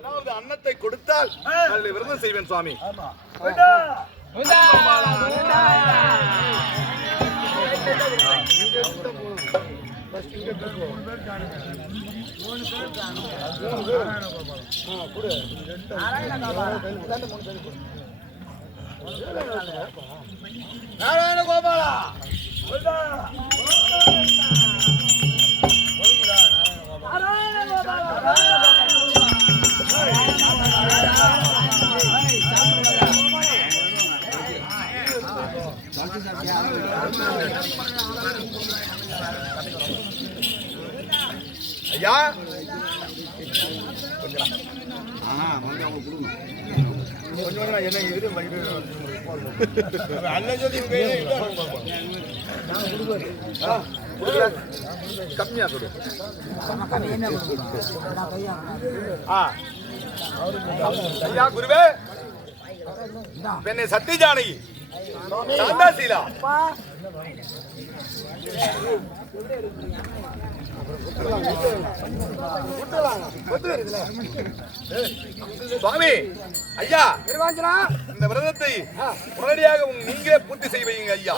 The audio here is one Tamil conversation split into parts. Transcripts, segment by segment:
அதாவது அன்னத்தை கொடுத்தால் அதில் விரதம் செய்வேன் சுவாமி. நாராயண ஐயா. கொஞ்சம் என்ன இது அண்ணன் சொல்லி கம்மியா கொடு ஐயா குருவே. பெண்ணை சத்தி ஜானகி சாந்தாசீலா சுவாமி ஐயா திருவாஞ்சனா இந்த விரதத்தை உடனடியாக நீங்களே பூர்த்தி செய்வீங்க ஐயா.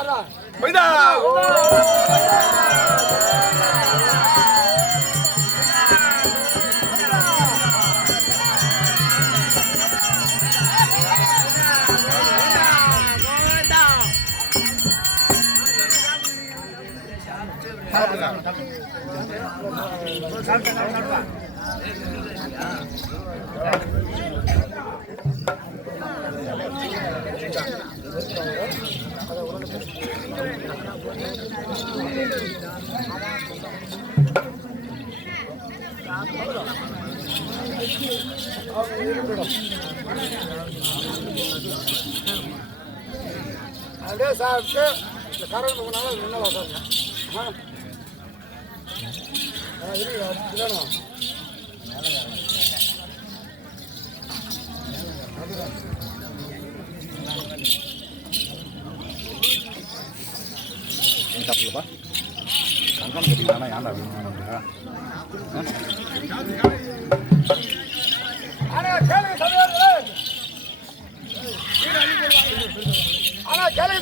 அப்படியே சாப்பிட்டு இந்த கரண்ட் போனால நின்று உட்காந்து தப்புலப்பா கங்கணம் கட்டிக்கலாம் ஏன்டா ஆனா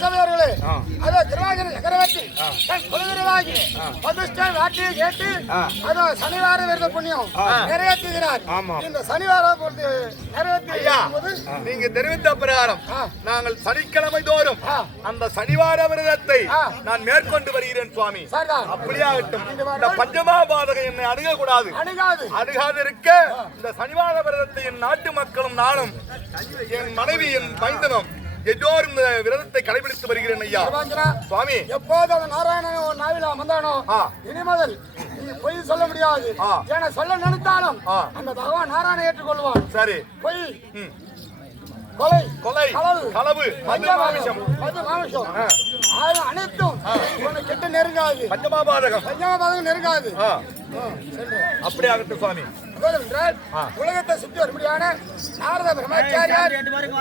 ஆ. அதோ திருவாஜன சக்கரவர்த்தி தன் குலகுருவாகி பதுஷ்டன் கேட்டு. அதோ சனிவார விரத புண்ணியம். நிறைவேற்றுகிறார். இந்த சனிவாரம் பொறுத்து நிறைவேற்றி நீங்க தெரிவித்த பிரகாரம். நாங்கள் சனிக்கிழமை தோறும். அந்த சனிவார விரதத்தை. நான் மேற்கொண்டு வருகிறேன் சுவாமி சரிதான் அப்படியே ஆகட்டும் இந்த பஞ்சமா பாதகம் என்னை அணுக கூடாது அணுகாது அணுகாது இருக்க இந்த சனிவார விரதத்தை என் நாட்டு மக்களும் நானும் என் மனைவி என் மைந்தனும் எல்லோரும் இந்த விரதத்தை கடைபிடித்து வருகிறேன் ஐயா. சுவாமி. எப்போது அந்த நாராயணன் உன் நாவில வந்தானோ ஆ. இனி முதல் நீ பொய் சொல்ல முடியாது. ஏன்னா சொல்ல நினைத்தாலும். அந்த பகவான் நாராயணன் ஏற்றுக்கொள்வான் சரி. பொய். கொலை. கொலை. களவு. களவு. மது பஞ்சமாமிசம் மது மாமிசம். அது அனைத்தும் உன்னை கிட்ட நெருங்காது. பஞ்சமா பாதகம் பஞ்சமாபாதம் நெருங்காது. ஆ, ஆ, சென்று. அப்படி ஆகட்டும் சுவாமி. உலகத்தை சுற்றி வரும்படியான நாரத பிரம்மச்சாரியார் ரெண்டு பேருக்கு